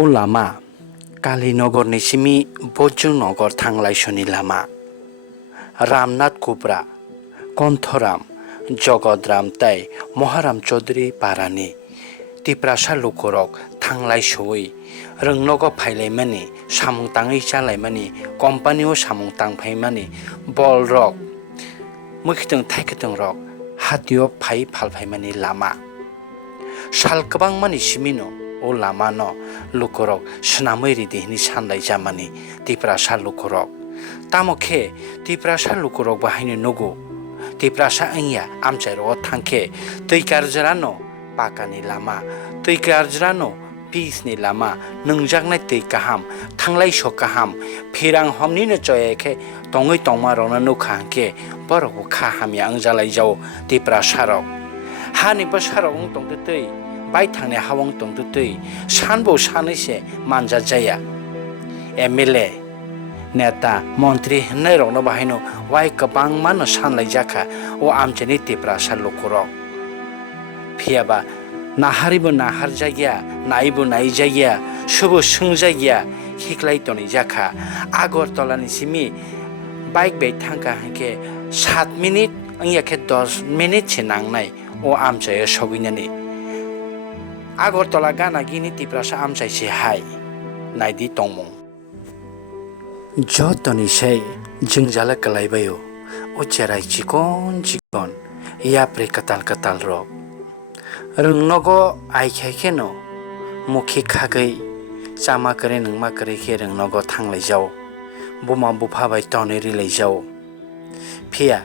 ও লামা কালীনগরनि सिमी बौद्धनगर थांलायसनि लामा रामनाथ कुब्रा कन्थराम जगतराम ताई महाराम चौधरी पारानि तिप्रासा लुखरक थांलायसयै रोंनग फायलायमानि सामुं ताङै जालायमानि कम्पानियाव सामुं तांफायमानि बलरक मैखिथों थाइखिथों रक हातियाव फाय फालफायमानि लामा साल गोबां मानि सिमिनो ओ लामा न लुखरक सोनामै रिदिहनि सानलाय जामानि तिप्रासा लुखरक तामखे तिप्रासा लुखरक बाहायनो नगौ तिप्रासा ऐया आमचायर'आव थांखे तैकारजरानो पाकानि लामा तैकारजरानो पिसनि लामा नोंजागनाय तै काहाम थांलाय स काहाम फिरां हमनिनो चयखे तङै तंमारनो नुखांखे बर'खौ खाहामिया अंजालाय जाव तिप्रासारक हानि बसारक तंदो तै बाय थांनाय हावं तंदो तै सानबो सानैसे मानजा जाया एमएलए नेता मन्त्री होननाय रंनो बाहायनो वाय गोबां मानो सानलाय जाखा ओ आमचेनि तिप्रासा लुखरक फियाबा नाहारिबो नाहार जायगा नायबो नाय जायगा सुबो सों जायगा हिख्लाय तनि जाखा आगरतलानि सिमी बाइक बाय थांका हके 7 मिनिट अंयाखे 10 मिनिट से नांनाय ओ आमचाय सगिनानि आगरतला गाना गिनि तिप्रासा आमचाय से हाय नायदि तंमं जतनि से जोंजाला कलायबायो ओ चेराय चिकन चिकन याप्रे कताल कताल रक रोंनगो आइखायखेनो मुखि खागै चामा करे नोंमा करे खे रोंनगो थांलाय जाव बुमा बुफाबाय तने रिलाय जाव फिया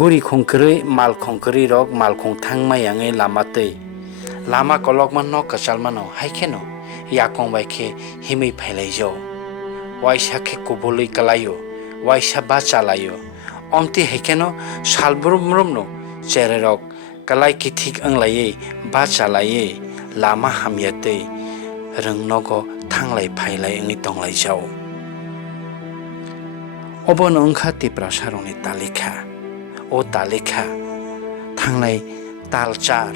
गुरि खंकरै माल खंकरै रक माल खं थांमायाङै लामातै लामा कलकमान न कचालमानो हायखेनो याकं बायखे हिमै फायलाय जाव वाइसा खे कुबलै कलायो वाइसा बा चालायो अमति हायखेनो सालब्रुमब्रुमनो चेरे रक कलाय किथिक अंलायै बा चालायै लामा हामियातै रोंनगो थांलाय फायलाय ओङै तंलाय जाव अबनो ओंखा तिप्रासारनि तालिखा ओ तालिखा थांलाय तालचार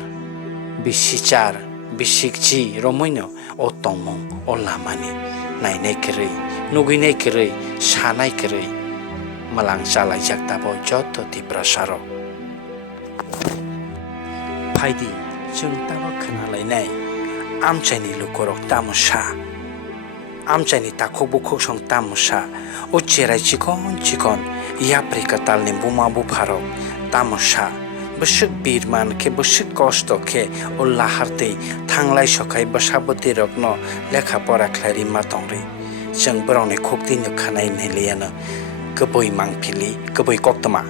बिसिचार बिसिकची रमैनो ओ तंमं ओ लामानि नायनाय केरै नुगैनाय केरै सानाय केरै मलां जालाय जाक्ताबो जत तिप्रासारक फायदि जों ताबो खोनालायनाय आमचायनि लुखरक तामुसा आमचायनि ताखौ बुखौ सं तामुसा ओ चेराय चिकन चिकन याप्रे कतालनि बुमा बुफारक तामुसा बसुक बिरमान के बसुक कष्ट के ओ लाहारतै थांलाय सखाय बसाबती रकनो लेखा परा ख्लारि मातंरि जों बरावने खुबदिनो खानाय नेलियानो गबै मांफिलि गबै कक्तमा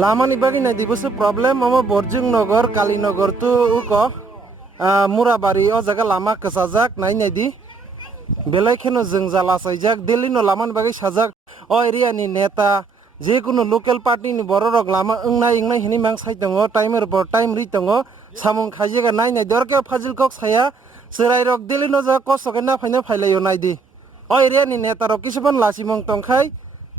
लामानि बागै नायदिबोसो प्रब्लेम मामा बरजुं नगर कालीनगर तु उक मुराबारि ओ जागा लामा कसाजाक नायनायदि बेलायखेनो जों जाला साइजाक दिल्लीनो लामानि बागै साजाक ओ एरियानि नेता जेकुनु लोकेल पार्टीनि बररक लामा इंनाय हिनि मां साइ दङ टाइमर पर टाइम रि दङ सामुं खाजिगा नायनाय दरके फाजिल कक साया सेराय रक दिल्लीनो जा कसके ना फाइना फाइलायो नायदि ओ एरियानि नेता रक किसुमान लासिमं तंखाय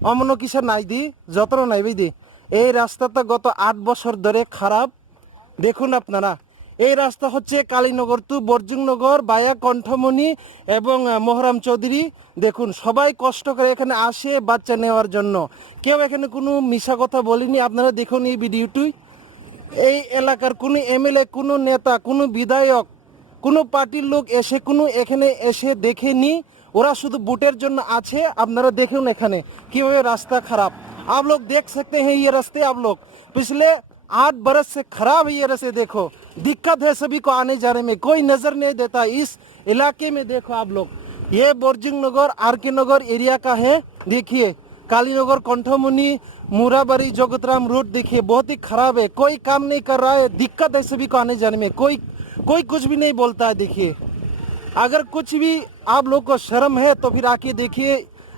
অমনো কিসা নাইদি যত্ন নাইবেদি এই রাস্তাটা গত 8 বছর ধরে খারাপ দেখুন আপনারা এই রাস্তা হচ্ছে কালীনগর টু বর্জুংনগর বায়া কণ্ঠমণি এবং মোহরাম চৌধুরী দেখুন সবাই কষ্ট করে এখানে আসে বাচ্চা নেওয়ার জন্য কেউ এখানে কোনো মিশা কথা বলিনি আপনারা দেখুন এই ভিডিওটি এই এলাকার কোনো এমএলএ কোনো নেতা কোনো বিধায়ক কোনো পার্টির লোক এসে কোনো এখানে এসে দেখেনি ওরা শুধু বুটের জন্য আছে আপনারা দেখুন এখানে কিভাবে রাস্তা খারাপ आप लोग देख सकते हैं ये रास्ते आप लोग पिछले 8 बरस से खराब है ये रास्ते देखो दिक्कत है सभी को आने जाने में कोई नजर नहीं देता इस इलाके में देखो आप लोग ये बोर्जिंग नगर आरके नगर एरिया का है देखिए कालीनगर कंठमुनी मुराबारी जगतराम रोड देखिए बहुत ही खराब है कोई काम नहीं कर रहा है दिक्कत है सभी को आने जाने में कोई कुछ भी नहीं बोलता है देखिए अगर कुछ भी आप लोग को शर्म है तो फिर आके देखिए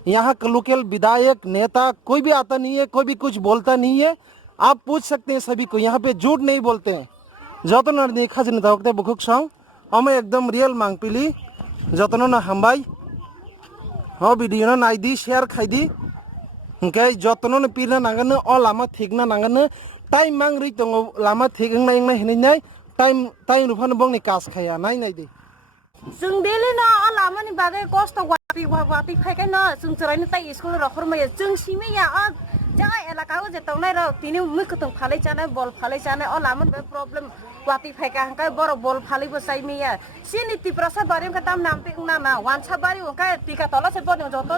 यहाँ का लोकल विधायक नेता कोई भी आता नहीं है कोई भी कुछ बोलता नहीं है आप पूछ सकते हैं सभी को यहाँ पे झूठ नहीं बोलते हैं जतन देखा जन दावते बुकुक सॉन्ग हमें एकदम रियल मांग पिली जतन ना हम्बाई हाँ वीडियो ना नाइदी शेयर खाइदी उनके जतन ना पीना नागन और लामा ठीक ना नागन टाइम मांग रही तो लामा ठीक ना हिनी टाइम रुफान बंग नि कास खाया नाई नाइदी जों डेलि न लामानि बागै कस्त वापि फाइखाय न जों जरायनो ताइ स्कुल रखर मय जों सिमिया जगह एलाकाओ जे तंनाय र तिनि मुखतों फालै जानाय बल फालै जानाय लामन बे प्रॉब्लम वापि फाइका हंकाय बर बल फालै बसाय मिया सिनि तिप्रसा बारि का ताम नाम पे ना ना वानसा बारि हंकाय टिका तला से बने जतो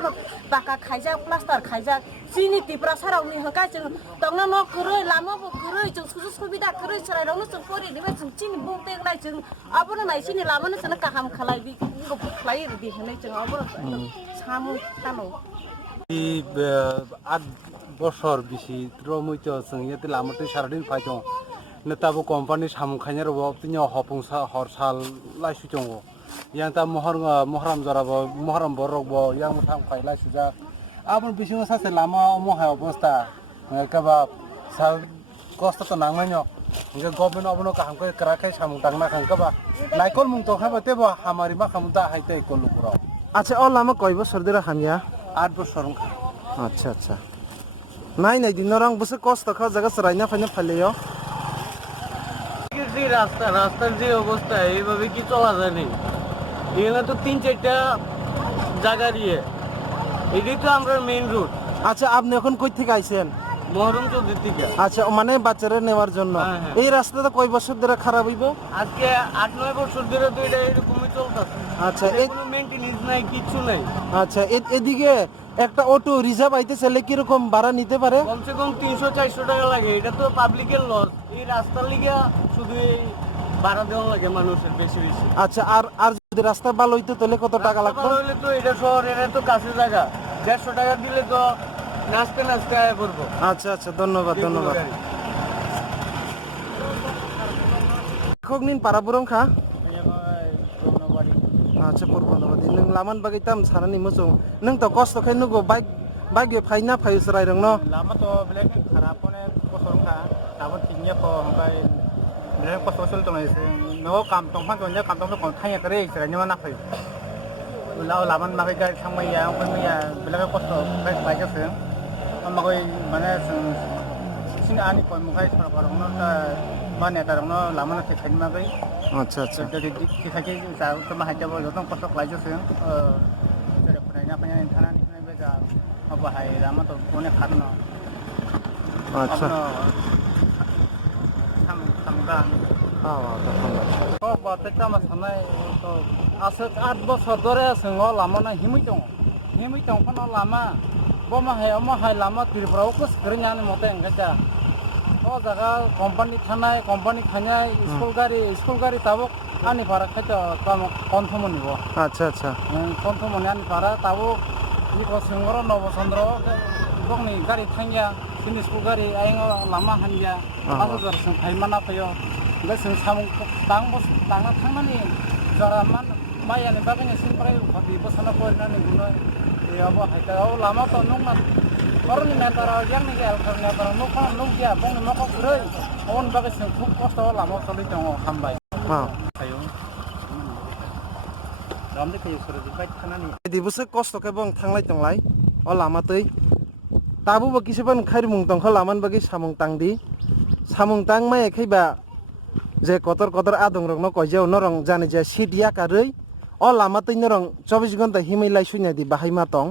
बाका खाइजा प्लास्टर खाइजा सिनि तिप्रसा रावनि हंकाय जों तंना न खरै लामा बो खरै जों सुबिदा खरै सराय रावनो जों परि दिबे जों चिनि बुंते नाय जों आबोनो नाय सिनि लामानो जों काहाम खालाय बि गो फ्लाय दि हनै जों आबोनो सामु थानो 8 বছর বেশি রমইতো जों ইয়াতে লামতে সারাদিন ফাইতো নেতাবো কোম্পানি সামখাইনার রব তিনি হপুংসা হরসাল লাইসু দङ yang ta mohram jarabo mohram borokbo yang mutham khailai suja abon bisingo sase lama moha অবস্থা kaba sa kosto to nangmaino nge government abono kaham koi krakai samung tangna kangkaba naikol mung to khaba tebo hamari ma khamuta haite kolu pura acha o lama koi bosor dira hamya 8 বছর আচ্ছা আচ্ছা নাই নাই দিনরং বসে কষ্ট খাওয়া জায়গা সরাইনা ফাইনা ফাইলেও যে রাস্তার যে অবস্থা এইভাবে কি চলা যায় নি এখানে তো 3-4টা জায়গা দিয়ে এটাই তো আমরা মেইন রোড আচ্ছা আপনি এখন কই থেকে আইছেন মহরম চৌধুরী থেকে আচ্ছা মানে বাচ্চারা নেওয়ার জন্য হ্যাঁ, হ্যাঁ। এই রাস্তাটা কয় বছর ধরে খারাপ হইব আজকে 8-9 বছর ধরে তো এটা এরকমই চলতেছে আচ্ছা এই কোনো মেইনটেনেন্স নাই কিছু নাই আচ্ছা এদিকে একটা অটো রিজার্ভ আইতে চাইলে কিরকম ভাড়া নিতে পারে কমসে কম 300-400 টাকা লাগে এটা তো পাবলিকের লস এই রাস্তার লিগে শুধু এই ভাড়া দেওয়া লাগে মানুষের বেশি বেশি আচ্ছা আর আর যদি রাস্তা ভালো হইতো তাহলে কত টাকা লাগতো ভালো হলে তো এটা শহরের এত কাছে জায়গা 150 টাকা দিলে তো নাচতে নাচতে আয় করবো আচ্ছা আচ্ছা ধন্যবাদ ধন্যবাদ খগনিন পারাবুরং খা আচ্ছা পূর্বনবাদী নों লামান বাগै তাম সানানি मोसौ नों তো কষ্ট খাই नुगो bike फाइना फाइसराय रंनो lama to belek kharap one kosor kha tabon tingnya ko hangkai belek kosor sul tong ise no kam tong phan tonja kam tong ko thanya kare ise ni mana phai lao laman ma kai thangmai ya kon ya belek kosor kai bai ka se ma koi mane sin ani ko mu kai sar par no ta mane ta no laman ke khain ma kai আচ্ছা আচ্ছা jadi ki khai sa to ma haja bo jotong kosor lai jo se jare phai na phai ni thana ni be ga apa hai lama to one khatno আচ্ছা samgang আচ্ছা ko batekta ma sanai to ase 8 বছর ধরে singo lama na himui tong pano lama bo ma hai lama tiripura ko skrinya ni mote engaja o jaga company thanai company khanyai school gari tabok ani para khaita kam konthomoni bo আচ্ছা আচ্ছা konthomoni ani para tabok iko singoro nobo chandra bokni gari thangya sini school gari ayengo lama hanja aso jar sing phaimana phayo le sing samung tangna thangnani jara man maya ni bagani sing prai khati bosana porinani guno abo haita o lama to nungna korni mentara yang ni alkar mentara nukha nukya bong noko kuroi on bagai sing khub kosto lama choli tongo hambai হ্যাঁ phayo ramde phayo sura bai thanani দিবসে কষ্ট কেবং থাংলাই তংলাই অ লামাতৈ তাবুবো কিসুবান খাইরমুং তংখ লামান বাগি সামুং তাংদি সামুং তাং মাই খাইবা যে কতর কতর আদং রং ন কইজাও নরং জানি যে সিডিয়া কারৈ অ লামাতৈ নরং 24 ঘন্টা হিমাইলাই সুইনাদি বাহাইমা তং